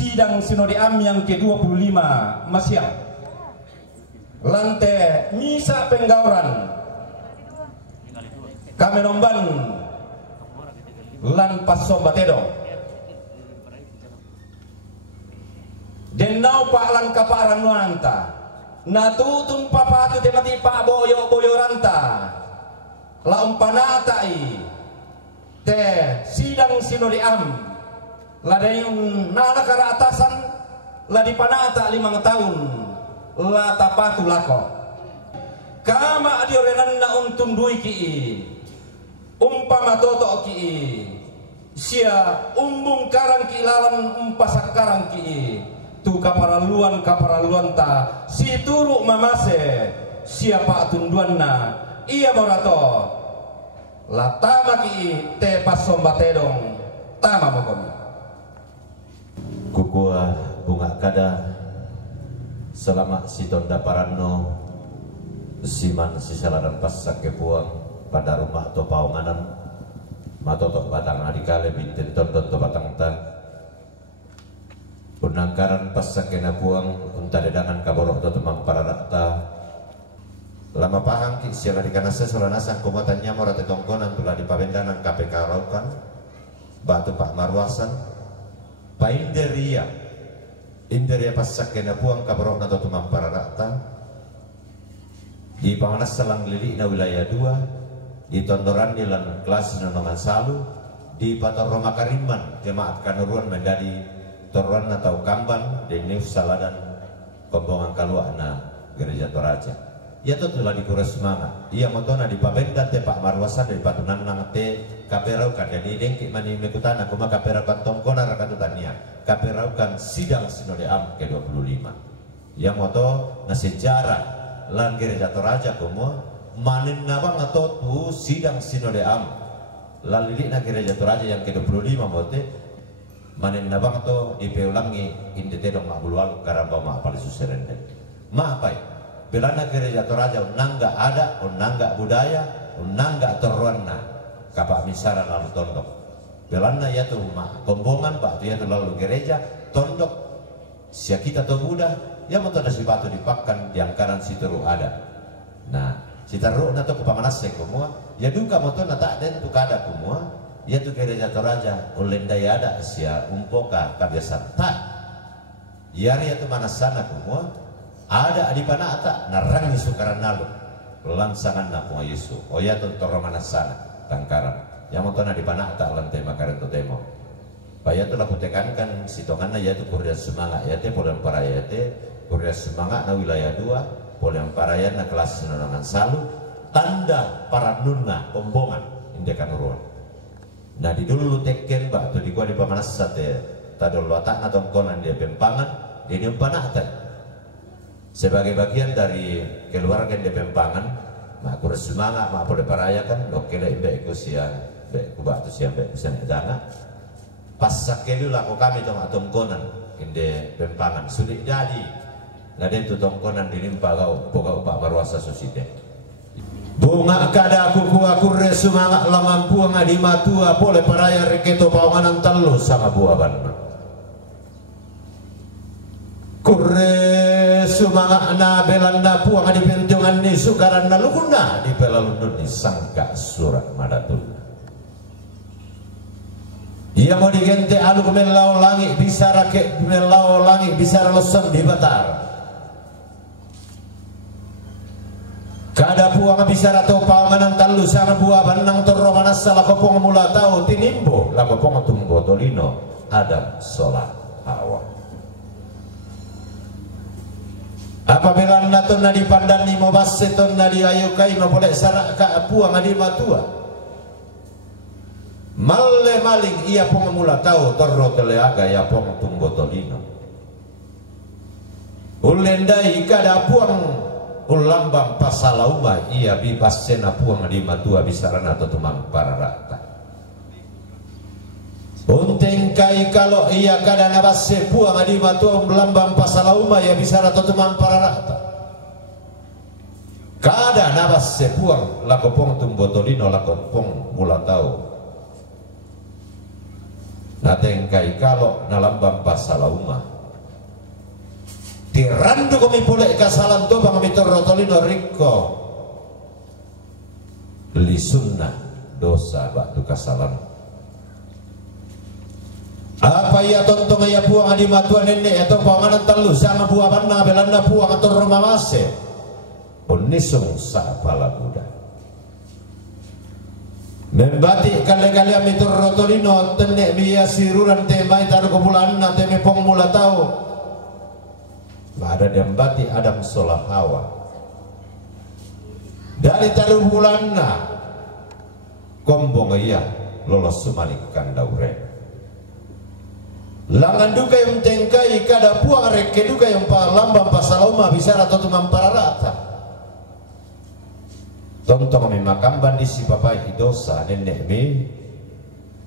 sidang Sinode Am yang ke-25 Masiang. Lantai misa penggauran kami nomban lan pasomba tedo denau pak lan kaparan nuanta natutun papatu temati pak boyo ranta la umpanatai te sidang Sinode Am ladayun nala kara atasan la dipanata 5 tahun la tapatu lako kama adiorenanna untun dui ki umpama toto ki sia umbung karang ki lalan umpasak karang ki tu kaparaluan ta si turu mamase siapa tunduanna iya morato latama ki te pasomba tedong tama mokomi kukua bunga kada selama si tonda paranno siman si saladan pasak kepuang pada rumah atau paunganan matotok batang adikale bintin tonton to batang tan unangkaran pasak kena puang unta dedangan kaborok to temang para rakta lama pahang ki siala dikanasa solanasa kumatannya morate tongkonan tulah di pabendanan KPK raukan batu Pak Marwasan painderia inderia pasak kena puang kaborok to temang para rakta di panganas selang lilik na wilayah 2 di tondoran di lan kelas nonongan salu di pator Roma Kariman jemaat kanuruan menjadi toruan atau kamban di Neuf Saladan kombongan kaluana gereja Toraja ya tuh telah dikuras semangat ia motona di pabenda te Pak Marwasan dari patunan nang te kaperaukan jadi dengki mani mekutana kuma kaperaukan tongkona rakatutania kaperaukan sidang Sinode Am ke-25 yang moto na sejarah lan gereja Toraja kuma manin nabang atau tu sidang Sinode Am lalili na gereja Toraja yang ke-25 mote manin nabang atau dipeulangi indetedong makbulwal karamba maapal suserende maapai belana gereja Toraja unangga ada unangga budaya unangga torwana kapak misara lalu tondok belana ya tu mak kombongan pak tu ya tu lalu gereja tondok sia kita to buda ya moto nasi batu dipakkan diangkaran situru ada nah Citaru na to kupamanase kumua ya duka moto na tak den tu kada kumua ya tu gereja Toraja ulenda ya ada sia umpoka kabiasa tak yari tu manasana kumua ada di panata narangi sukaran nalu langsangan na kumua Yesu oh ya tu toro manasana tangkaran yang moto na di panata lantai makaran tu demo paya tu laku tekankan sitongan na ya tu kurya semangat ya te podan para ya te kurya semangat na wilayah 2 yang parayan na kelas nonongan salu tanda para nunna kombongan indekan ruang nah di dulu teken mbak tuh di gua di pamanas sate tadol watak na tongkonan dia pempangan ini umpanatan sebagai bagian dari keluarga di pempangan mak kurus semangat mak boleh paraya kan dokele imbe ikusian be kubak tu siang be kusian edana pas sakelu laku kami tongkonan inde pempangan sulit jadi nade itu tongkonan dilimpa kau pokok Pak Marwasa suside bunga kada aku resumanga lamampu ngadi matua pole paraya reketo pawangan telu sama buah banna kurre sumanga na belanda puang ngadi pentungan ni sukaran na luguna di pelalundun ni sangka surat madatun ia mau digente alu melau langit bisa rakyat melau langit bisa losam di batar kada puang bisa rato pamanang talu sana buah banang torro manas salah kopong mula tau tinimbo la kopong tumbo tolino Adam Solah Hawa apabila naton na dipandang ni mobaseton na diayukai boleh sarak ka puang adi matua malle maling ia pong mula tau torro teleaga ya pong tumbo tolino ulendai kada puang ulambang pasalauma ia bibas sena puang di matua bisaran atau tumang para rata unteng kai kalau ia kada nabas puang di matua ulambang pasalauma ia bisaran atau tumang para rata kada nabas puang lakopong tumbotolino lakopong mula tau natengkai kalau nalambang pasalauma tirandu kami pulek kasalan to bang mitor rotolino riko beli sunnah dosa batu kasalan apa ya tontong ya puang adi matuan nenek atau panganan telu sama buah mana belanda puang atau rumah mase unisung sa pala budak membati kali-kali mitur rotolino tenek biya siruran temai taruh kebulan na teme pong mula tahu ada dembati Adam solah Hawa dari taruh bulan na kombong iya lolos sumalik kandauren langan duka yang tengkai kada puang reke duka yang lambang pasaloma bisa atau tumam pararata tontong mi makamban di si bapak dosa nenek mi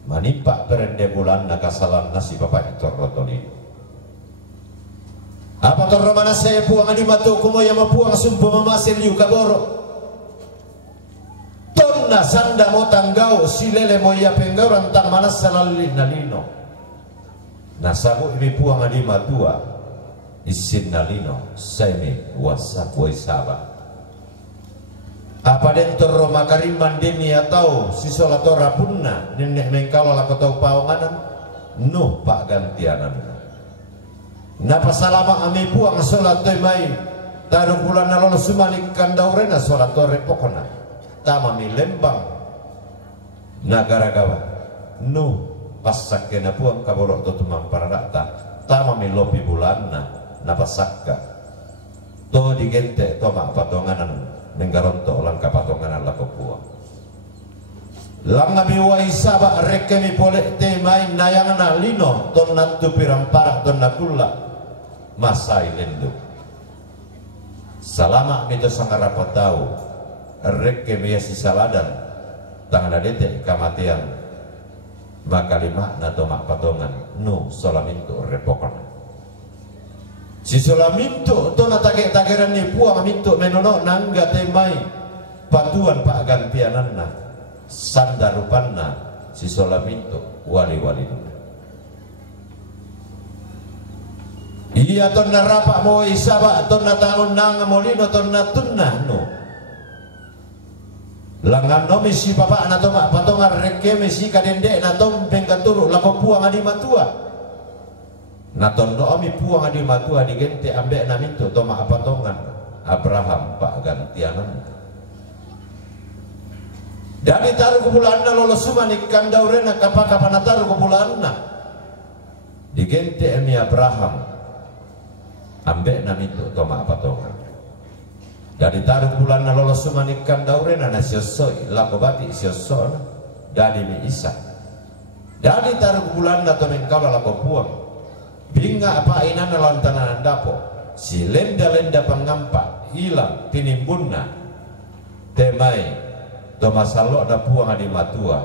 manimpa perende bulan na kasalan nasi bapak itu rotoli apa torro mana saya puang adi matu kumo yang mapuang sumpo mamasil yu kaboro tonna sanda mo tanggau silele mo ya penggau rantang mana salalin nalino nasabu imi puang adi matua isin nalino saimi wasak waisaba apa dentor Roma kariman dini atau si solatora punna nenek mengkalo lako tau pawanganan nuh pak gantianan napa salama ami puang solat mai taruh bulan nalolo sumalik kandaurena solatore pokona tamami lembang nagara gawa nuh pasak kena puang kaborok to tumang paradata tamami lopi bulanna napasakka to digente to mak patonganan nenggaronto langka patonganan lako puang langabi waisaba rekemi polek te main nayangna lino ton natu pirang parak ton nakulla masai lendu salama mito sangarapa tahu rekemi si saladan tangan adete kamatian maka lima nato mak patongan no solaminto repokon si solaminto to natake-takeran ni puang minto menono nangga temai patuan pak gantiananna sandarupanna si solaminto wali-wali iya ton narapa mo isaba ton natangon nang molino ton natunna no langan no misi bapak na toma patongan reke misi kadende na tom pengkaturu lako puang adi matua na tondo ami puang adi matua digente ambek na minto toma patongan Abraham pak gantianan dari taruh kebulanna lolos sumani kandaurena kapana taruh kebulanna digente ami Abraham ambek na minto toma patongan dari taruh bulan na lolos sumanikan daurena na siosoi lakobati siosona dari mi isa dari taruh bulan na tomengkala lako puang binga apa ina na lantanan dapo si lenda-lenda pengampak hilang tinimbunna temai tomasalo ada puang adi matua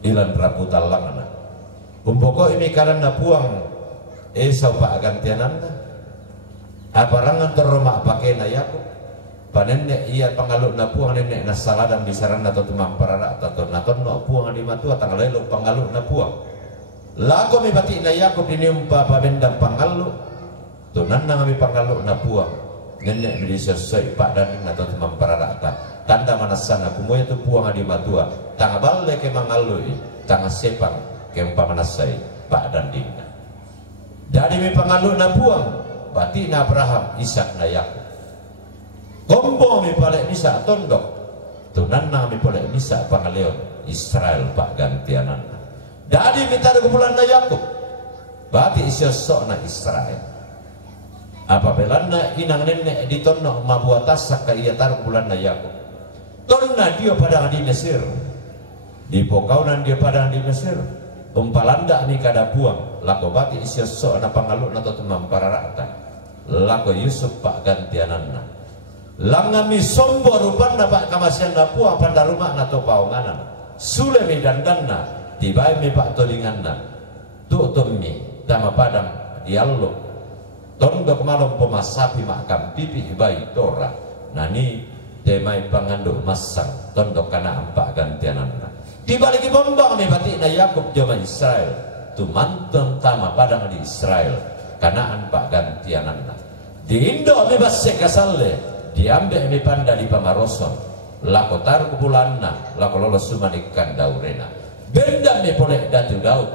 ilan raputal langana umpoko ini karena puang Esau pak gantiananda aparangan terromak pakai na Yakub panenek iya pangaluk na puang nenek na saladan bisaran atau tumang parara atau naton no puang di matua tanggalelo pangaluk na puang lago mi batik na Yakub ini umpa pabendang pangaluk tunan na kami pangaluk na puang nenek mi disesoi pak dan atau tumang parara tanda mana sana kumoy itu puang di matua tangabal ke mangalui tanga sepang ke pamanasai pak dan dina dari mi pangaluk na puang bati na Abraham, Ishak na Yakub. Kombo mi palek misa tondok. Tunan na mi palek misa pangaleon Israel pak gantianan. Dadi mi taruh bulan na Yakub. Bati isiosok na Israel. Apabila na inang nenek ditonok mabuatasak ka iya taruh bulan na Yakub. Tonna dia padang di Mesir. Di pokaunan dia padang di Mesir. Umpalanda mi kada puang. Lako bati isiosok na pangaluk na totumam pararata. Lako Yusuf pak gantiananna langami sombo rupanna pak kamasian na puang pada rumah na to paonganan sule mi dandanna tibai mi pak tolinganna tutum mi tama padang diallo tondok malom pemasapi makam pipi bayi tora nani temai panganduk masang tondok kana ampak gantiananna Di balik bombang me batik na Yakub joma Israel tu manteng tama padang di Israel kanaan pak gantianan na di Indo me basse kasalle diambil me panda di Pamaroson lako taruh kebulan na lako lolos sumanikan daurena benda me polek datu Daud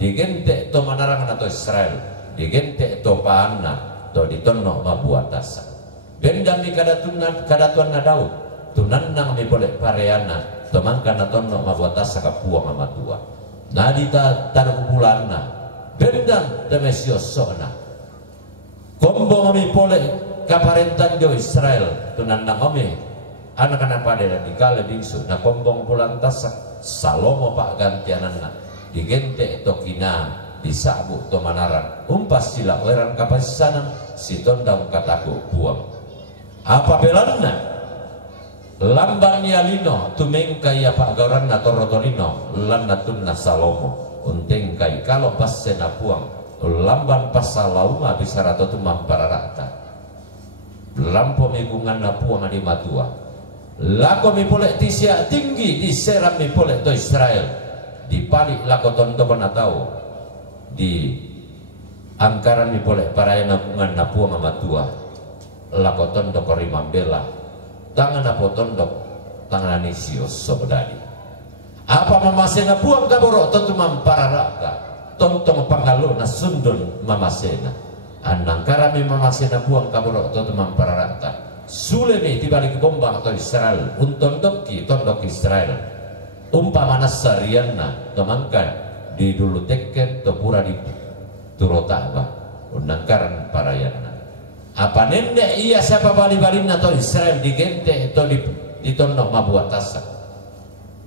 digente to manarangan atau Israel digente to paana to ditonno mabuatasa benda mi kadatuan na Daud tunannang mi boleh pareana to mangkana tonno mabuatasa kapuang amatua nadita taruh bulanna benda temesio sona kombo mi boleh kaparentan jo Israel tunannang mi anak-anak pada di kale bingsu na kombong bulan tasak Salomo pak gantianana digente to kina disabuk to manaran umpas sila weran kapasisanan si tondang kataku buang apa belanna lambang yalino tumeng kaya pak gauran na torotorino lanna tunna Salomo unteng kai kalau pas sena puang lambang pasalauma bisa rato tumang pararata lampo migungan na puang di matua lako mi polek tisya tinggi di seram mi polek to Israel di palik lako tondo pernah tahu di angkaran mi polek paraya nabungan na puang amatua lako tondo korimambela tangan apo tondok tangan anisio sobdadi apa mamasena puang kaborok tentu mampararaka tontong pangalo na sundun mamasena anang karami mamasena puang kaborok tentu mampararaka sulemi dibalik bombang atau Israel unton doki tondok Israel umpama nasarianna temangkan di dulu teket topura di turotaba unangkaran parayana apa nenek iya siapa bali-balin atau Israel digente atau di tondok mabuatasa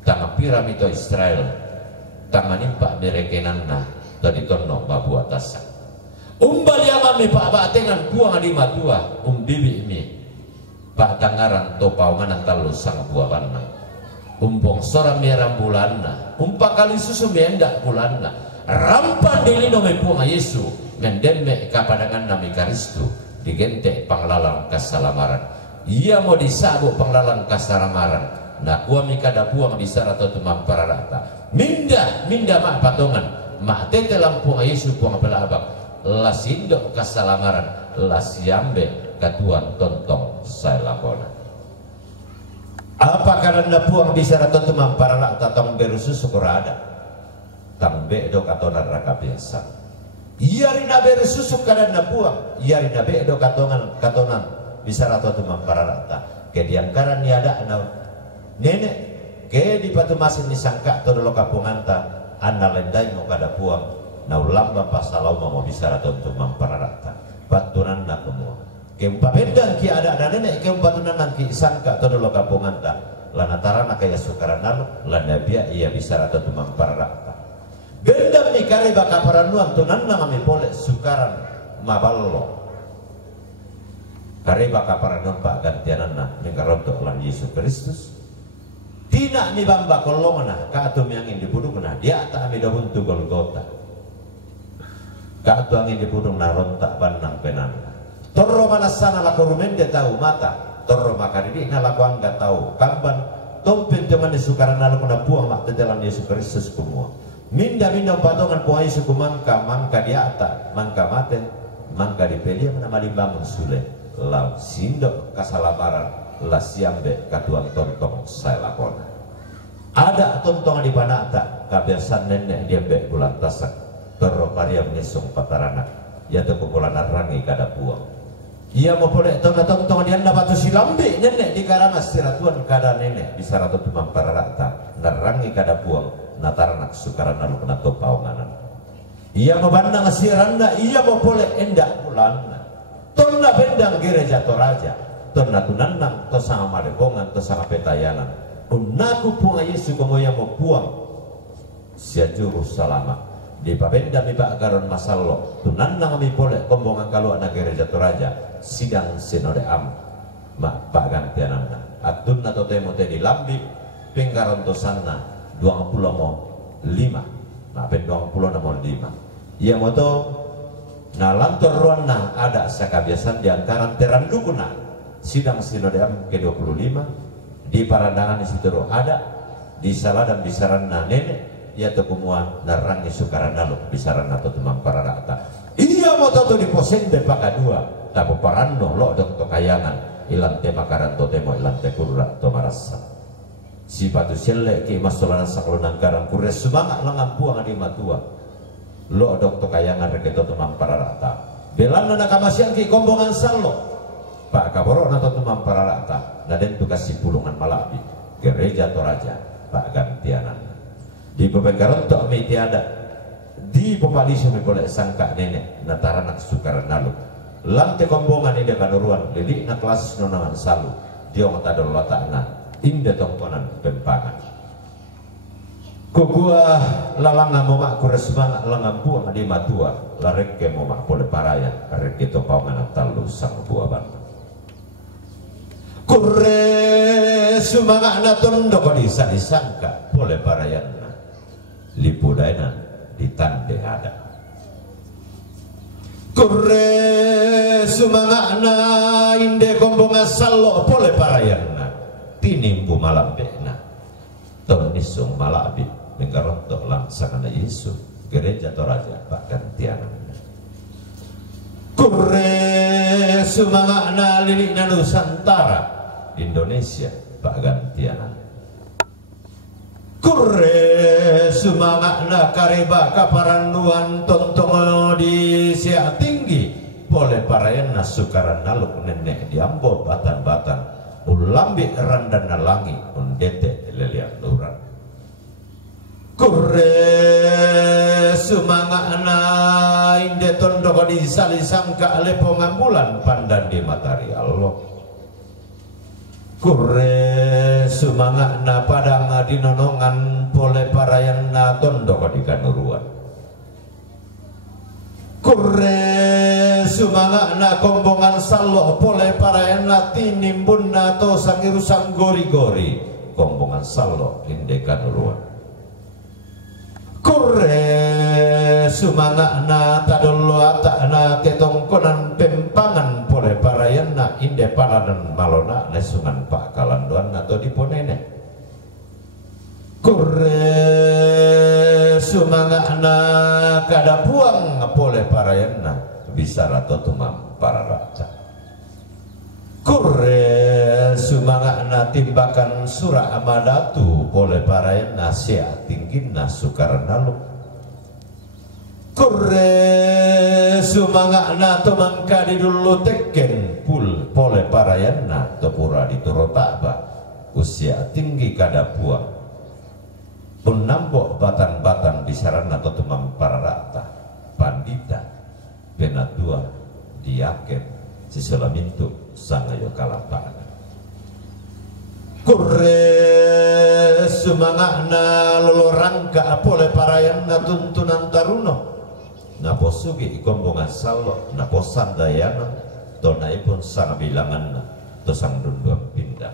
tanga piram itu Israel tanga nimpak merekenanna atau di tondok mabuatasa umbal yamami pak batengan puang di matua bibi mi pak tangaran to paungan talu sang buah banna umpong sora merah bulanna umpa kali susu mendak bulanna rampan dilino me puang Yesu mendemme kapadangan nami Karistu digente panglalang kasalamaran ia mau disabuk panglalang kasalamaran nah kuah mikada puang bisa atau tumang pararata minda mak patongan mak tete lampuang Yesu puang pelabak lasindo kasalamaran lasiambe katuan tontong saya lakona apa karena puang bisa atau tumang pararata tong berusus syukur ada tambe do katonan raka biasa iya rina berususuk karena puang iya rina be do katonan bisa atau tumang pararata ke diangkaran niada nenek ke di patu masin disangka to dolo kapunganta anna lendai no kada puang na ulamba pasalomo mau bisa atau tumang pararata batunan na semua kempa bedang ki ada nenek kempa tunan ki sangka to dolo kapunganta lanataran kaya sukaranal lana biya iya bisa atau tumang pararata benda mi kare baka paranuan tunan na kami polek sukaran maballo kare baka paranuan pak gantianan na mengkarontok lan Yesus Kristus tidak mi bamba kolongna ka atum yang ingin dibuduk na dia tak mi dabuntu Golgota ka atum angin dibuduk na rontak banang penanda torro manasana lako rumende tahu mata torro makaridi na lako angga tahu kamban tompen teman sukaran nalu na puang mak tetelan Yesus Kristus kumua minda patongan puang Yesus kumangka mangka diata mangka mate mangka dipelia mana malimbangun sule lau sindok kasalamaran la siambe katuang tontong saya lakona ada tontong di panata kabiasaan nenek dia be bulan tasak torro paria menyesung patarana ya to kumpulan rangi kada puang ia mau boleh tontong dia na batu silambe nenek di karangas siratuan kada nenek bisa ratu tumang pararata narangi kada puang nataranak sukarana lu kena to paunganan ia mau bandang siranda ia mau boleh endak bulanna tonna bendang gereja toraja tonna tunanang to sama madekongan to sama petayanan unaku puang Yesu komoya mau puang sia juru salama di pabenda mi pak garon masallo tunanang mi boleh kombongan kalau anak gereja toraja sidang sinode am mak pak gantianana atun atau temo te di lambi penggaron to sana 25 nah pen 25 ia moto na lantor ruanna ada sakabiasan di antara terandukuna sidang sinode am ke-25 di parandangan di situ ada di saladan bisaran na nenek ya to kumua narangi sukarana lo bisaran atau tumang pararata iya mo to di posende pakadua tapo paranno lo dok to kayangan ilan te makaran to temo ilan te kurra to marasa si batu selle ki masolana saklonan karang kures semangat langan puang di matua lo dok to kayangan reketo tumang pararata belana nakamasian ki kombongan sallo Pak Kaboro nato tumang pararata naden tugas si pulungan Malabi gereja Toraja Pak gantianan di Pepenggaron tok mi tiada di Popaliso mi boleh sangka nenek natara nak sukaran nalu lante kombongan ide kanuruan lilik na kelas nonangan salu diong tadol latakna inde tongkonan pempangan kugua lalanga momak kures semangat langang buang di matua larek ke momak boleh parayan arek itu paungan talu sang buah ban kure sumangana tondo ko disangka boleh parayanna lipudainan ditande ada kure sumangana inde kombonga sallo boleh parayanna tinimbu malambena tonisung malabi menggarontok langsangana Yesus gereja Toraja Pak gantianan kure sumangana lilikna Nusantara Indonesia Pak gantianan kure sumangakna kareba kaparanduan tontong di sia tinggi boleh parayana sukaran naluk nenek diambo batan-batan ulambi randana langi undete lelian luran kure sumangakna inde tondoko di salisangka lepo ngambulan pandan di matahari Allah kure sumangakna padang dinonongan boleh parayanna tondoko di kanuruan kure sumangakna kombongan sallo boleh parayanna tinimbunna to sangirusang gori-gori kombongan sallo inde kanuruan kure sumangakna tadolo atakna tetongkonan pempangan boleh parayanna inde paladan malona nesungan Pak Kalanduan atau diponene kure sumangakna kada buang boleh parayanna bisa rato tumam para raja kure sumangakna timbakan surah amadatu boleh parayanna sia tinggina sukarnalu kure sumangakna tumangka di dulu teken pul boleh parayanna tepura di turotaba usia tinggi kada buang pun nambok batan-batan di sarana atau tumang para rata pandita penatua diaken siselamintu sangayo kalapana kure sumangakna lolorangka boleh parayanna tuntunan taruno naposugi ikombongan sallo naposan dayana tonaipun sang bilangan to sang dunduang pindah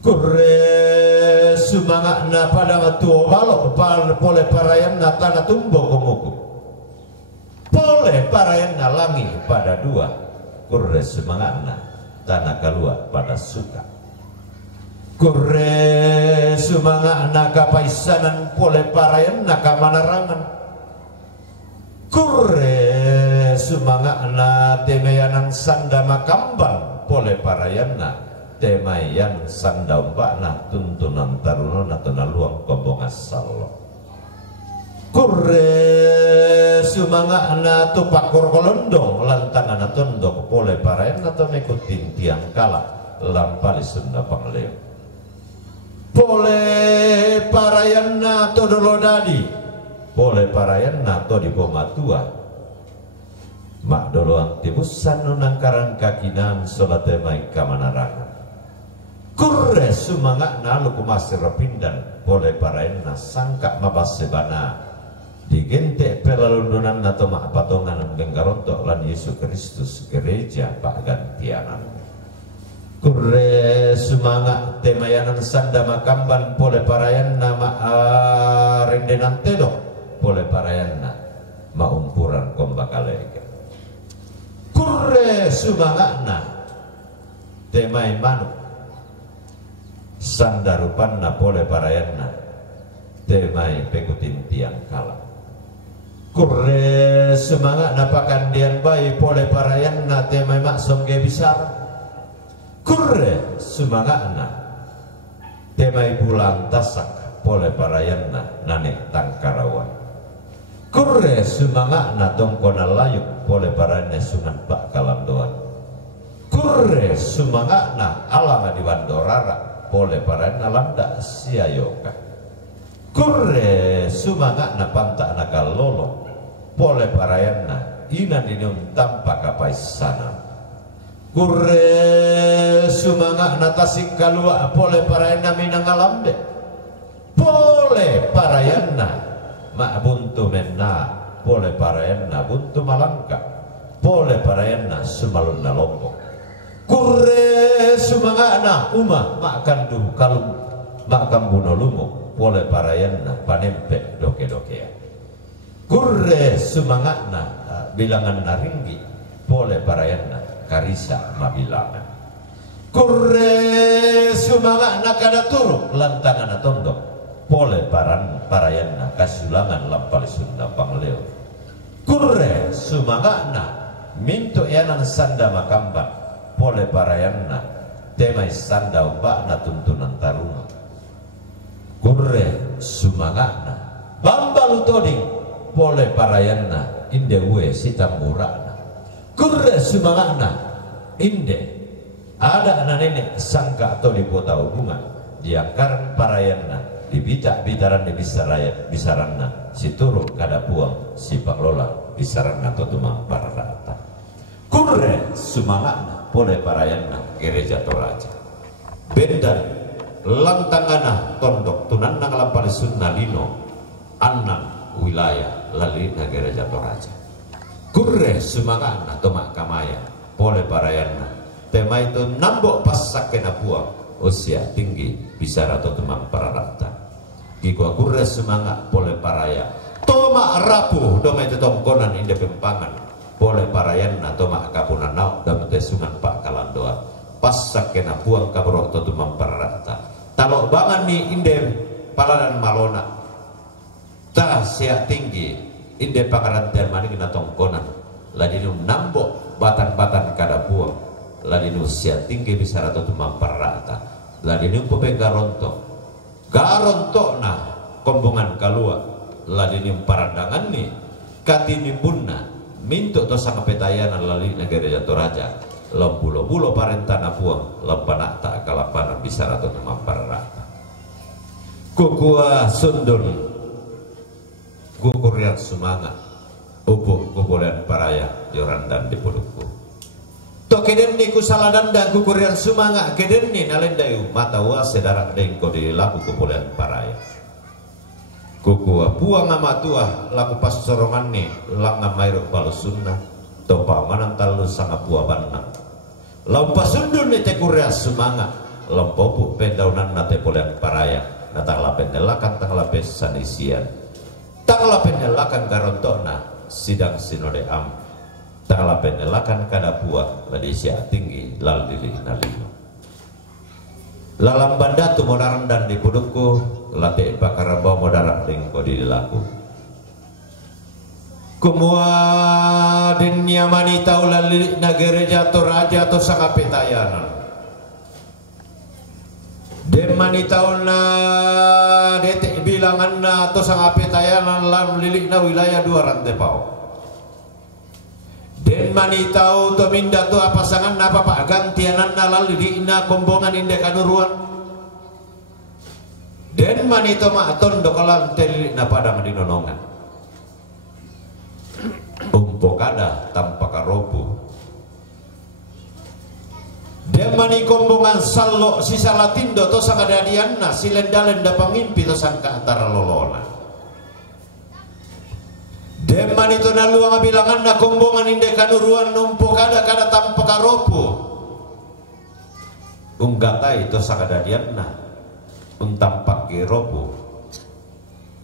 kure sumangakna pada tuo balok boleh parayanna tanah tumbo komuku boleh parayanna langi pada dua kure sumangakna tanah kalua pada suka kure sumangakna kapaisanan boleh parayanna kamanarangan kure sumangakna temeyanan sanda makambang boleh parayanna temayan sanda umpakna tuntunan tarunon atau naluang kombongan sallo kure sumangakna tupak korkolondong lantangan tondok boleh parayanna atau mekutin tiang kala lampali sunda pangleo boleh parayanna atau dolodadi boleh parayanna to di pomatua mak doloang tibusan nunang karang kakinan solate mai kamanarangan kure sumangakna lu kumasir pindan boleh parayanna sangka mabasebana digente pelalundunan atau mak patongan benggarontok lan Yesus Kristus gereja Pak gantianan kure sumangak temayanan sanda makamban boleh parayanna mak rendenan tedok boleh parayanna maumpuran kombakaleka kure sumangakna temai manuk sandarupanna pole parayanna temai pekutin tiang kalah. Kurre semangat napakan dian bayi pole parayanna temai maksong ge bisar. Kurre semangat na temai bulan tasak pole parayanna nane tangkarawan. Kurre semangat na tongkona layuk pole parayanna sungan pak kalamdoan. Kurre semangat na alanga di bandorara pole parayanna landa siayoka. Kurre semangat na pantak na kalolo pole parayanna ina ninun tanpa kapai sana. Kurre sumanga na tasik kalua pole parayanna minangalambe pole parayanna mak buntu menna pole parayanna buntu malangka pole parayanna sumalunna lombok. Kurre sumanga na uma mak kandu kalum mak kambuno lumuk pole parayanna panempe doke-dokea. Kurre sumangakna bilangan naringgi pole parayanna karisa mabilangan. Kurre sumangakna kada turu lantangan tondok pole parayanna kasulangan lampal Sunda pangleo. Kurre sumangakna minto yanan sanda makamban pole parayanna temai sanda umbakna tuntunan taruna. Kurre sumangakna bambalu toding pole parayanna inde we sitamurana. Kurre sumangana inde ada anak nenek sangka atau di kota hubungan diangkaran parayanna di bitaran di bisaranna si turu kada puang si paklola bisaranna atau tumang pararata. Kurre sumangana pole parayanna gereja Toraja bendan lantangana tondok tunanna ngalampari sunna lino annang wilayah lali negara Jatoraja. Kurre sumangana tomak kamaya pole parayanna tema itu nambok pasak kena buang usia tinggi bisa atau temang pararata. Gigwa kurre semangat pole paraya tomak rapuh doma itu tongkonan inde pempangan pole parayanna tomak kapunan nau dan tesungan pak kalandoa pasak kena buang kabro atau temang pararata. Talok bangan nih inde paladan malona ta siak tinggi inde pakaran termani kena tongkonan ladinu nambok batan-batan kada buang ladinu siak tinggi bisa rata tu mamparata ladinu pope garontok na kombongan kalua ladinu parandangan ni katini bunna mintuk to sang petayanan lali negara Jatoraja lembulo-bulo parentana buang lempanak tak kalapanan bisa rata tu mamparata kukua sundul Gukurian semangat ubuk kuburan paraya joran dan dipudukku to keden ni kusaladan dan gukurian semangat keden ni nalendayu mata wa sedarak dengko di laku kuburan paraya kukua buang amatua laku pas sorongan ni langa mairuk balu sunnah to pamanan talu sangat buah banang lampa sundun ni tekurian semangat lampopu pendaunan nate pulen paraya natangla pendelakan tangla pesanisian tangla penelakan garontona sidang sinode am tangla penelakan kada buah ladisia tinggi lal dili nalino lalam bandatu modaran dan dipudukku late pakaraba modaran lingko dilaku kumua dinya manita ulali nagere Jatoraja atau sangapetayanan demani tauna detik bilangan na atau sang apetayanan lam lilik na wilayah dua rantai pau demani tau to minda to pasangan na apa gantianan na lalu di ina kombongan inde kanuruan demani to ma tondo kalan telilik na pada madinonongan umpok ada tanpa karobu demani kombongan sallo sisa latindo to sang adadianna silenda-lenda pangimpi to sangka antara lolona demani to naluang bilangan na kombongan inde kanuruan numpuk kada tanpa karopo unggatai to sang adadianna untampak kiropo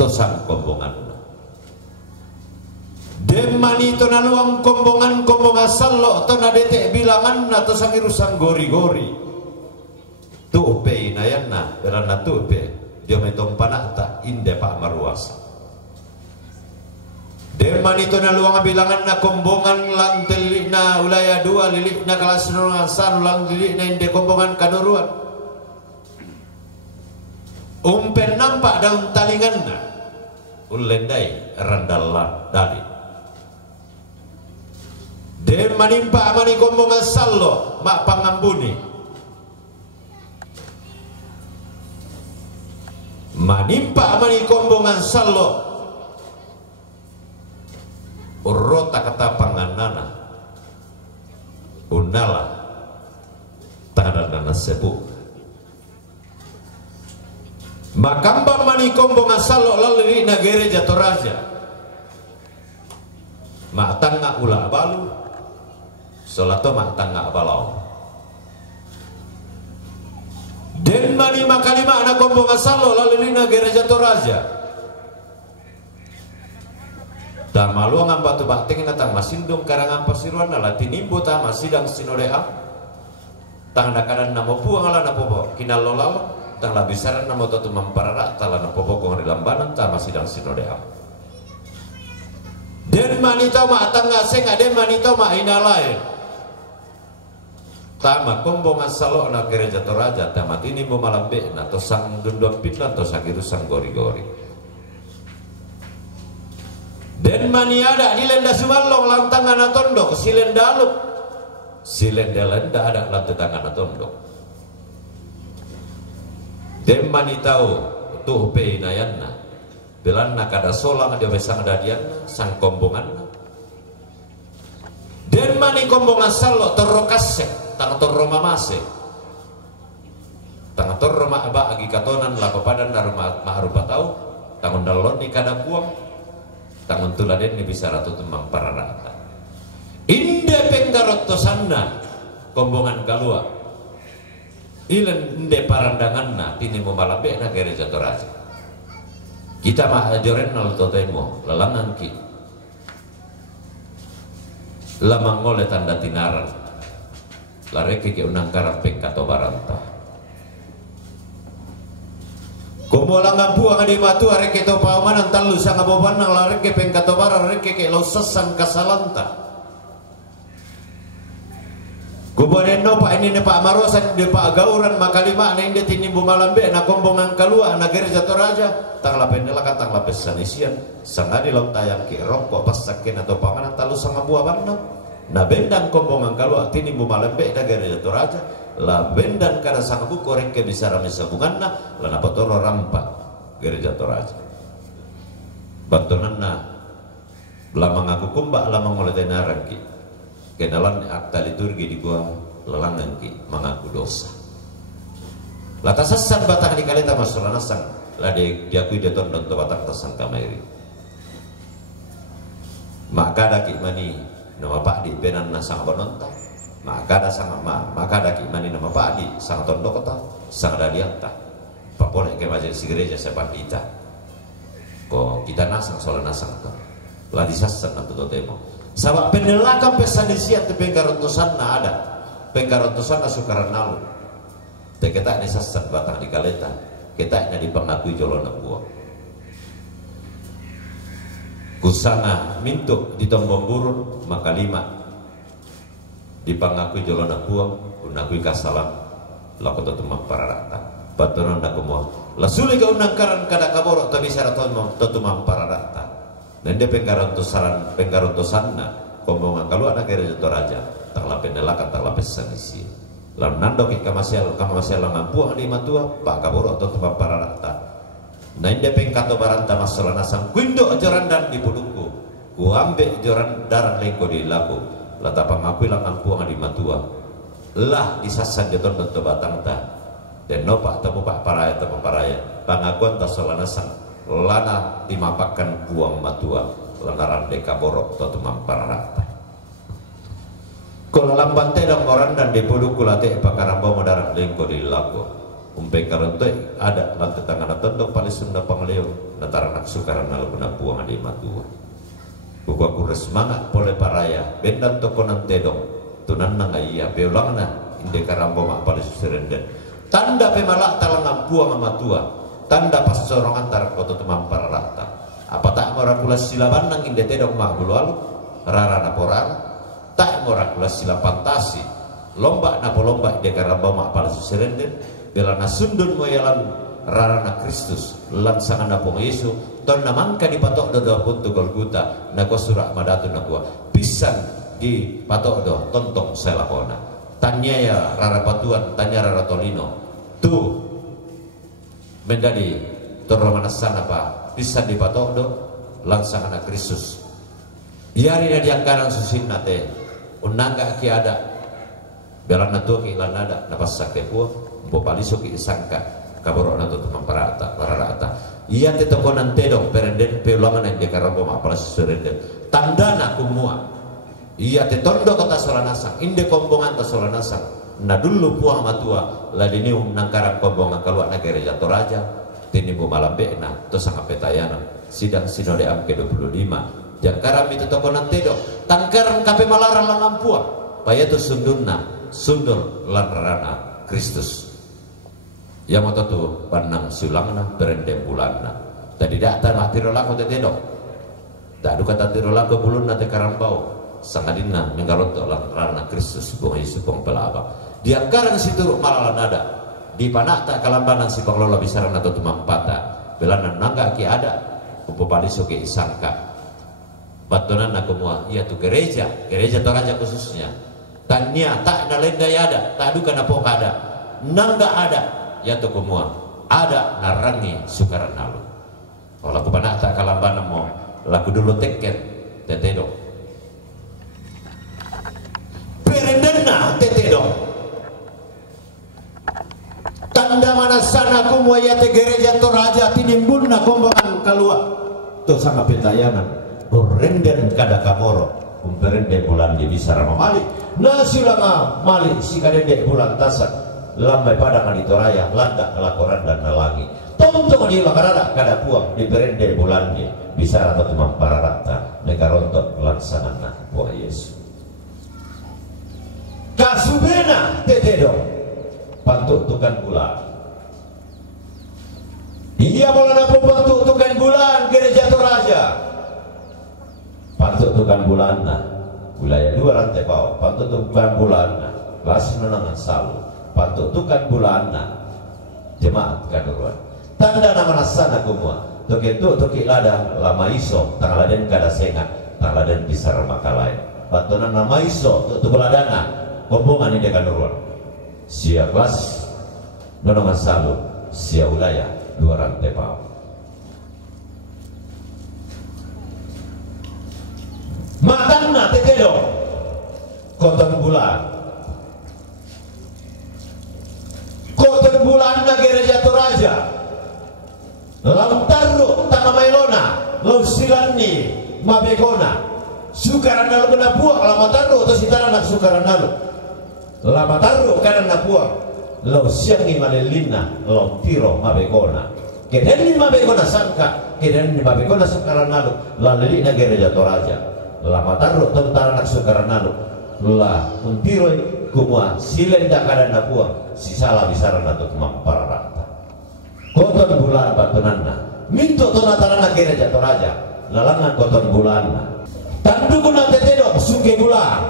to sang kombongan demani to naluang kombongan sallo to na detek bilangan na to sang irusang gori-gori tupe inayanna berana tupe dia metong panata inde pak maruasa deman itu na luang bilangan na kombongan lang delik na ulaya dua lilik na kelas nungan san lang delik na inde kombongan kanuruan umpen nampak daun talingan na ulendai randalan dali deman impa amani kombongan sallo mak pangambuni manimpa amani kombongan sallo urrota kata panganana unala tanganana sebu makamba mani kombongan sallo lalu na gereja toraja mak tanga ula balu solato mak tanga balau den mani makalima anak kombongan sallo lalu na gereja toraja dan malu ngamba tu bakting natang masindong karangan pasiruan nala tinimbo ta masidang sinorea tang nakanan namo puang ala napopo kinalolal tang labisaran namo tu mamparara tala napopo kong rilambanan ta masidang sinorea den manita ma tangga seng ade manita ma inalai tama kombongan sallo na gereja toraja tamat ini mo malambe na to sang dundon pitlan to sagiru sang gori-gori den maniada di lenda sumalong lantangan na tondok silendaluk silendalenda ada lantangan na tondok den manitau tuh pe inayanna belan na kada solang dia besang dadian sang kombongan den mani kombongan sallo terokasek tang torro mamase tang torro ma aba agi katonan la padan darma maharupa tau tang ndalon ni kada buang tang tuladen ni bisa ratu temang pararata inde penggarot tosanna kombongan kalua ilen inde parandanganna tini mo malabe na gereja toraja kita mah ajoren nal totemo lalangan ki lamang oleh tanda tinaran lareke ke unang karapeng kato baranta kumolang buang di matu areke to paumanan talu sang aboban nang lareke peng kato barang areke ke lausasan kasalanta kubonen no pak ini ne pak marosan de pak gauran makalima ne inde tinimbu malambe na kombongan kalua na gereja toraja tang lapendela katang lapes sanisian sangadi laut tayang ke rokok pasaken atau pamanan talu sang abuaban na bendan kombongan kalua tinimbu malambe na gereja toraja la bendan kada sang abu koreng ke bisa rame sabunganna la na potoro rampa gereja toraja bantunanna lamang aku kumba lamang oleh tenaran ki kenalan akta liturgi di gua lelangan ki mengaku dosa lata sesan batang di kalita masulana sang lade diakui dia tondon to batang tasang kamairi maka ada ki mani nama pak di benan nasang bononta maka ada sang maka ada ki mani nama pak di sang tondokota sang dalianta papone ke majelis gereja sepandita ko kita nasang soal nasang to la disasan atau totemo sabab penelakan pesan disiat te pengkarontosan na ada pengkarontosan na sukaran nalu te kita ni sasan batang di kaleta kita nya dipangakui jolona buang kusana mintuk di tombong burun maka 5 dipangakui jolona buang unakui kasalam lakoto tumang pararata baturan na kumua lasuli ka unangkaran kada kaboro tapi saraton to tumang pararata nende pengkarontosan na kombongan kalau anak gereja toraja tak lapen nelakan tak lapes sanisi lalu nando ki kamasel langampuang di matua pak kaboro atau tempat pararata nende pengkato baranta masalah nasang kuindo ajaran dan di pudungku ku ambek ajaran darah lengko di laku lata pangakui langampuang di matua lah disasan jeton dan batang ta dan nopak temu pak paraya temu paraya pangakuan tak salah nasang lana timapakan buang matua lanaran deka borok atau mampararata kalau lamban tedong orang dan di puluh kulate pakaramba modarat lengko di lago umpe karontoy ada lantai tangan tondok paling sunda pangleo natara nak sukaran nalguna buang di matua buku aku semangat pole paraya bendan tokonan tedong tunan nanga iya beulangna inde karamba mak paling serenden tanda pemalak talang puang ama tua, tanda pas sorong antar koto temam para rata. Apa tak morakula sila bandang inde tedong mak bulualu, rara naporara, tak morakula sila fantasi, lomba napo lomba inde karamba mak pala suserenden, bela nasundun moyalan rara na Kristus, lansangan napong Yesu, ton namangka dipatok do puntu Golgota, nako surak madatu nakua, pisan di patok do tontong selakona. Tanya ya rara patuan, tanya rara tolino, tu menjadi toromanasan apa? Bisa dipatok do langsung anak Kristus. Yari dari angkaran susin nate, unangga ki ada, belana tu ki ilan ada, napas sakte puang, bopaliso ki sangka, kaboro nato temam parata, parata. Iya te tokonan tedong perenden peulaman yang dekarabo mapala surenden. Tanda nak kumua. Iya te tondo kota solanasang, inde kombongan ta solanasang. Na dulu puang matua, ladinium nangkarang kombongan keluar negara jatuh raja. Tinimu malam bekna to sangat petayana sidang sinode am ke-25 jangkaram itu tokonan tedok tangkaran kape malarang langampua paya tu sundurna sundur lanrana Kristus yang moto tu panang sulangna berendem bulanna tadi data matiro lako te tedok tak duka tatiro lako bulunna te karambau sangadina menggaroto lanrana Kristus bong Yesus bong pelaba diangkaran situruk malalan ada di panakta kalambanan si pengelola bisaran atau tumampata belanan nangga ki ada upopali soke isangka batonan nakumua ia tu gereja Toraja khususnya tanya tak nalenda ya ada tak duka napok ada nangga ada ya tu kumua ada narangi sukaran nalu kalau aku panakta kalambanan mo laku dulu teket tetedo perendena tetedo tanda mana sana kumwayate gereja Toraja tinimbun na kombangan kalua to sangat petayangan berenden kada kamoro umperende bulan di bisara mamali nasulama mali si kadende bulan tasak lambai padang di Toraya landa laporan dan nalangi tonton di lakarada kada puang di berende bulan di bisara atau tumam pararata negarontot laksana buah Yesus kasubena tetedo bantu tukan bulan iya mulai bantu tukan bulan gereja Toraja bantu tukan bulan wilayah 2 rantai bawah bantu tukan bulan kelas menangan salu bantu tukan bulan jemaat kaduruan tanda nama nasana kumua toketu toki lada lama iso tangaladen kada sengat tangaladen bisar makalai bantu nama iso tuku ladana kombongan ini kaduruan sia kelas nonongan salu sia wilayah 2 rantai bawah matangna tetedo koton bulan na gereja Toraja lam taru tama mailona lau silani mabekona sukaran nalu kena buang lama taru atau sitaran nak sukaran nalu lama taruh karena buang lo siangi malelina lo tiro mabekona keden mabekona sangka keden mabekona sekarang nalu lalu na gereja Toraja lama taruh tentara nak sekarang nalu lah untiro kumua silenda karena buang si salah bisaran atau para rata koton bulan batunanna minto tonataran na gereja Toraja lalangan koton bulan tandukuna tetedo suke bulan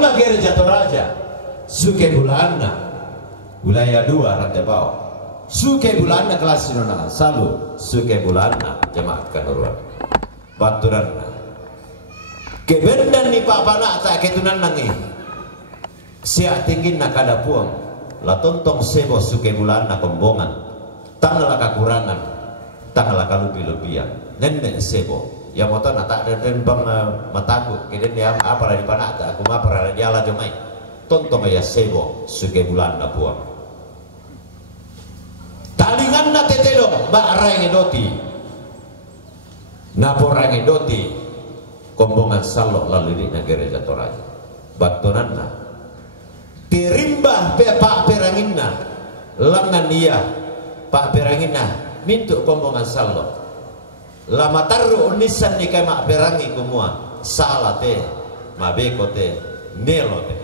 na gereja Toraja suke bulan na wilayah 2 rantai bawah suke bulan na kelas sinona salu suke bulan na jemaat kanuruan baturan na kebendan ni papana tak ketunan nangi siak tinggi na kada puang la tontong sebo suke bulan na kombongan tangala kakurangan tangala kalupi-lupian nenek sebo yang motor tak ada bang mataku kiden dia apa lagi panak aku mah pernah dia lah jomai tontong ya sebo suke bulan na puang talingan na tetelo ba rangi doti napo rangi doti kombongan salok lalu di gereja Toraja batonan na tirimbah pak peranginna langan iya pak peranginna mintu kombongan salok lama taruh unisan ni kay makperangi kumua salah te mabeko te nelo te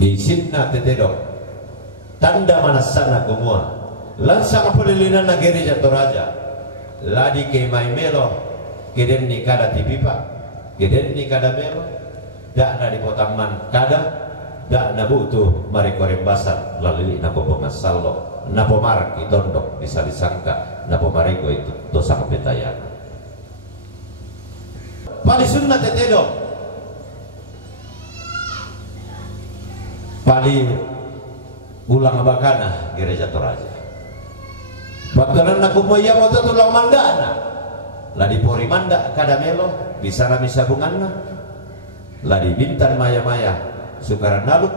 isin na tetedok tanda mana sana kumua langsang pelilinan na gereja Toraja ladi ke mai melo keden ni kada tipipa keden ni kada melo dak na di potaman kada dak na butuh mari korem basar lalili na popongan sallo na pomarak itondok bisa disangka na pomarigo itu dosa kepetayan pali sunna tetedo pali ulang abakana gereja Toraja baturan aku moya moto tulang mandana ladi pori manda kada melo bisa rami sabunganna ladi bintan maya-maya sukaran nalut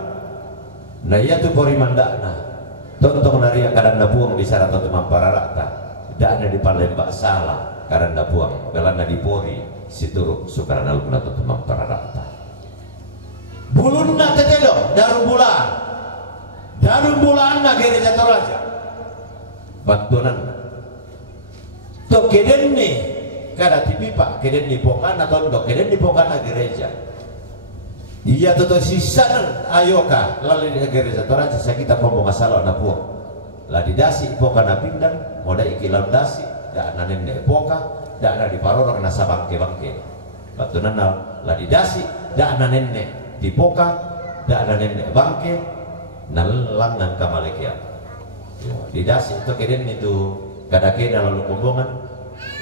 na iya tu pori mandana tontong naria kadanda buang bisa rata tumang pararata dana di palembak salah kadanda buang galana di pori situruk sukaran nalut na tumang pararata bulunna tetelo darum bulan na gereja Toraja bantuan to keden ni kada tipipa keden ni pokana tondok keden ni pokana gereja iya to sisanan ayoka lalu di gereja Toraja saya kita ngomong masalah na puang la didasi pokana pindang moda ikilam dasi da nanen ne poka da na di parorok na sabangke bantuan la didasi da nanen ne di poka da nanen ne bangke nalang nan kamalekia didasi itu keden itu kadake lalu kumbongan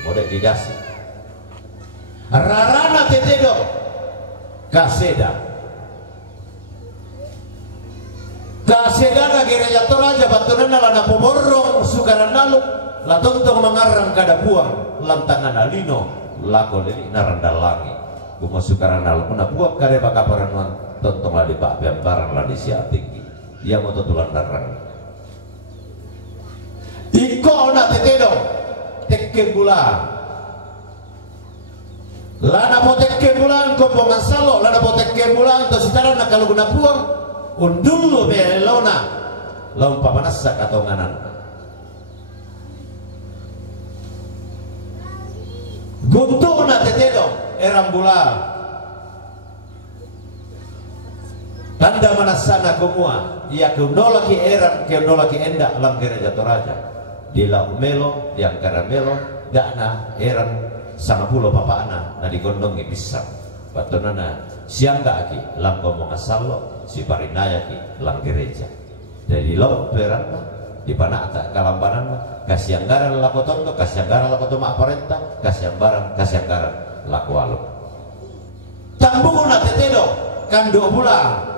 mode didasi rarana tetedo kaseda na gereja Toraja batunan lana pomorong sukaran nalu la tontong mengarang kada buang lantangan alino lako lili narandalangi kuma sukaran nalu kuna buang kare bakaparan tontong la di pak barang la di sia tinggi ia mau tutulan darang iko na tetedo tekke bulan lana po tekke bulan kombongan salo lana po tekke bulan to sitaran na kalau guna puang undulu belona laun pamanasak atau nganan guntu na tetedo eram bulan tanda manasana kumua ia keunolaki eran keunolaki endak lang gereja Toraja di lau melo di angkara melo dakna eran sama pulo papana na digondongi pisang batonana siang gak aki lang ngomong asalo si parinaya ki lang gereja dari lau peranna di panata kalambanan kasih anggaran lako tondo kasih anggaran lako toma aparenta kasih anggaran lako alu tambungu na tetedo kando bulan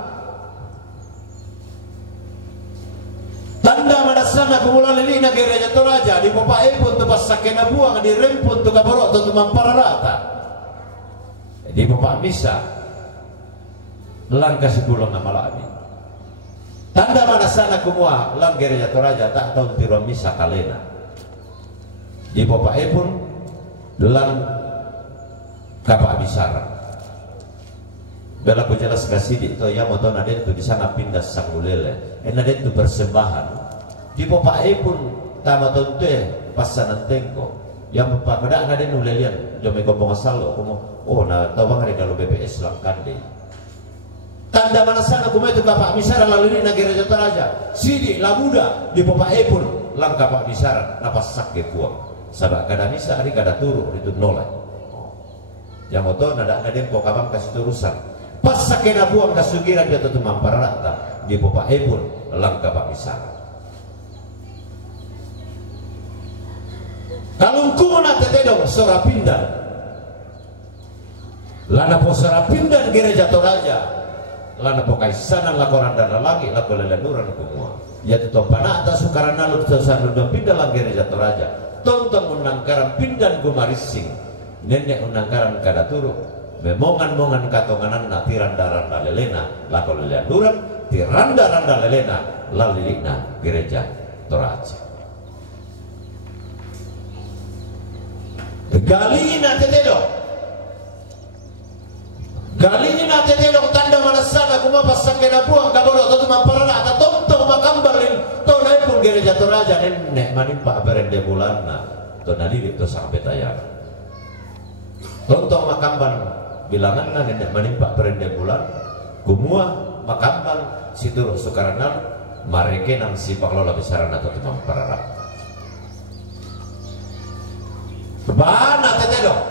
tanda manasana kumulan lili na gereja Toraja di popa epon tu pasakena buang di rempon tu kaborok tu mampararata di popa misa langkah 10 na malami tanda manasana kumua lang gereja Toraja tak tahu tiro misa kalena di popa epon lang kapa bisara bela ko jelas kasih di to ya moto naden tu bisa ngapindah sangulele naden tu persembahan di popa pun tama tonte pasanan tengko yang popa kada naden ulelian jome ko pongasalo komo oh na tawang hari kalau BPS lang kande tanda mana sana kumo itu kapa misara lalu na gereja Toraja sidi labuda di popa pun lang kapa misara napas sakit buang sabak kada misa hari kada turu itu nolai yang moto nada naden ko kabang kasih turusan pas sakena buang kasugiran dia tutu mamparata di popa pun langka pak misara kalau kumuna tetedong sora pindah lana po sora pindah gereja Toraja lana po kaisanan lakoran dan lagi lako lelenuran kumua ya tutu panata sukaran nalut sasanudan pindah lang gereja Toraja tonton unangkaran pindah gumarising nenek unangkaran kada turu memongan-mongan katonganan na tiranda-randa lelena lako lelenuran tiranda-randa lelena lalilina gereja Toraja galina tetedong tanda manasana kuma pasakena buang kaboro to mamparana ta tonto makambalin to naipun gereja Toraja nenek manimpa berende bulanna to nadiri to sampai tayang tonto makambal bilangan nenek menimpa berende bulan kumua makambal situr sukaranal mareke nang si paklola besaran atau tumang pararak bana tete dong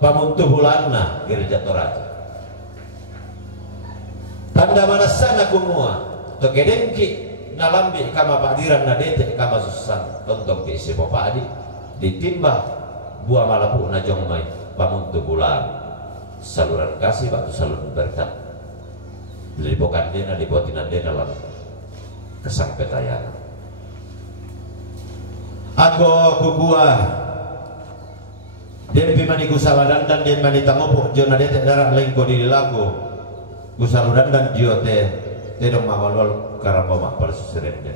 pamuntu bulanna gereja Toraja tanda mana sana kumua to kedengki nalambi kama padiran na dete kama susan tontong ke isi popadi ditimba buah malapu na jongmai pamuntu bulan saluran kasih batu saluran berkat libokan dena libotinan dena lan kesang petayana ako kukua den pimani kusaladan dan den mani tangopo jona dete darah lengko di lagu kusaludan dan diote tedong mawal karapoma pada suserende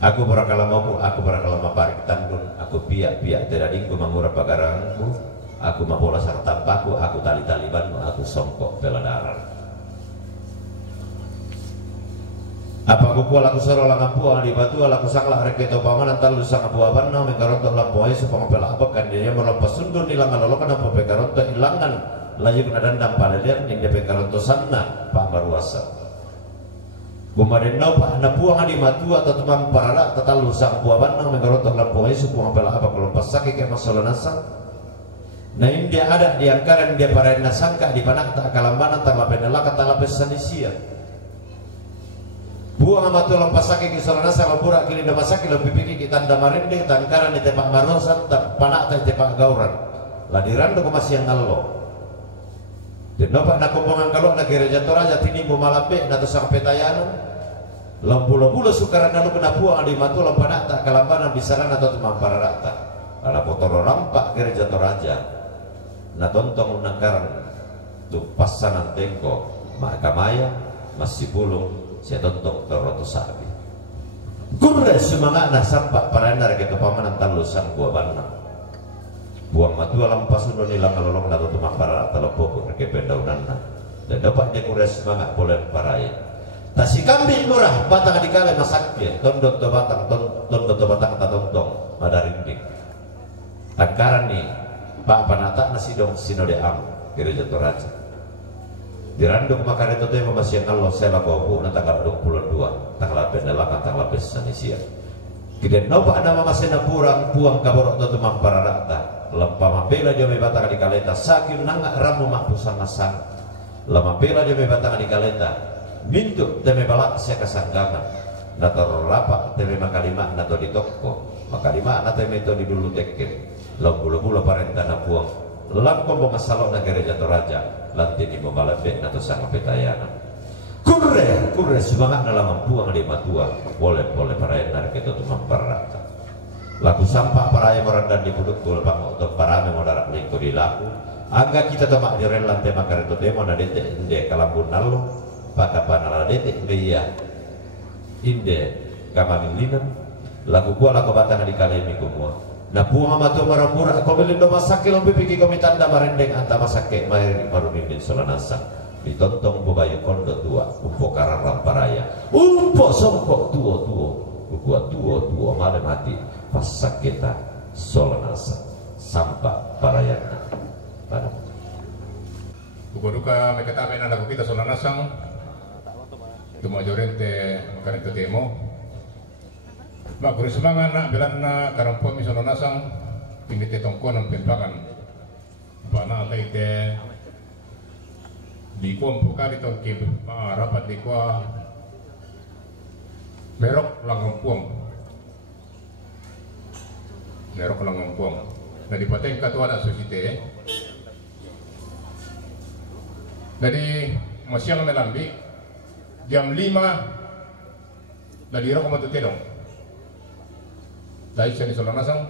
aku barakala mampu aku barakala maparik tandun aku piak tidak dingku mangura pagarangku aku mabola sarta tampaku aku tali banmu aku songkok bela daran apa aku kuala aku soro lang puang di batu aku sanglah reketo pamanan talu sang abu abanna mengkaronto lampoi supaya bela abakan dia melampas sundun ilangan lolokan apa pekaronto ilangan laju kena dandang pada dia ning de pekaronto sanna pak baruasa Gumaden nau pak na puang di matu atau temang parara tatalu sang buaban nang mengorotok lampoi supaya bela apa kalau pasake ke masalah nasang nah ini dia ada di angkaran dia para nasangka di panak tak kalambanan tak lapenela kata lapes sanisia buang amatu lampasake ke masalah nasang lapura kini damasake lebih pikir kita ndamarinde tangkaran di tepak marosan tak panak tak tepak gauran ladiran do masih yang ngallo dan nopak nak kumpungan kalau nak gereja Toraja tini mu malambe na to sang petayano lampu-lampu sukaran nalu kena buang di matu lampanak tak kalambanan bisaran atau temang pararata ala potoro rampak gereja Toraja na tontong nangkaran tu pasanan tengko makamaya masih pulung saya tontong toroto sabi kurre semangat na sampak paranar ke pamanan talu sang buah banang buang matu alam pasun nilang alolong na tu mapara talopoko ke pendaunanna dan dapat dia kures semangat boleh parai tasi kambing murah batang dikale masaknya tondot to batang tondot to batang tatontong madarinding tangkaran ni pak panata nasi dong sinode am gereja Toraja diranduk makare to tema masih Allah sela kopu na tanggal 22 tanggal pendalakan tanggal pesanisia kiden nopa nama masih na puang kaborok to tumang pararata lempa mapela jome batang di kaleta sakin nangak ramu makpusan nasang lama pela jome batang di kaleta mintu teme balak sia kasanggangan nator lapak teme makalima nato di toko makalima na teme to di dulu teken lambulu parentana puang lamkom bonga salok na gereja Toraja lantin di memalabe nato sang petayana kurre semangat dalam puang di matua boleh para enar kita tu mamparata laku sampah para yang merendan di puduk tul pak untuk para mengodarak lingku di laku angga kita tomak di relan tema kareto demo na dete inde kalambun nalo pakapan ala dete beya inde kamamilinan laku gua laku batang di kalemi kumua na puang amatu marambura komelindo masake lombi piki komitanda marendeng anta masake mahiri marunindin solanasa ditontong bebayu kondo tua umpo karang paraya umpo songkok tuo tuo malam hati pasak kita solanasa sampai parayana pada buka mereka tamen anak kita solanasang itu majorente karena demo bagus semangat nak bilang nak karampo mi solanasang ini tetongko nam pembangan bana taite di kuam buka di tongki rapat di kuah merok langgong puang nah di pateng katu ada sosite dari masyang melambi jam 5 dari rok matu tedong dari sini solanasang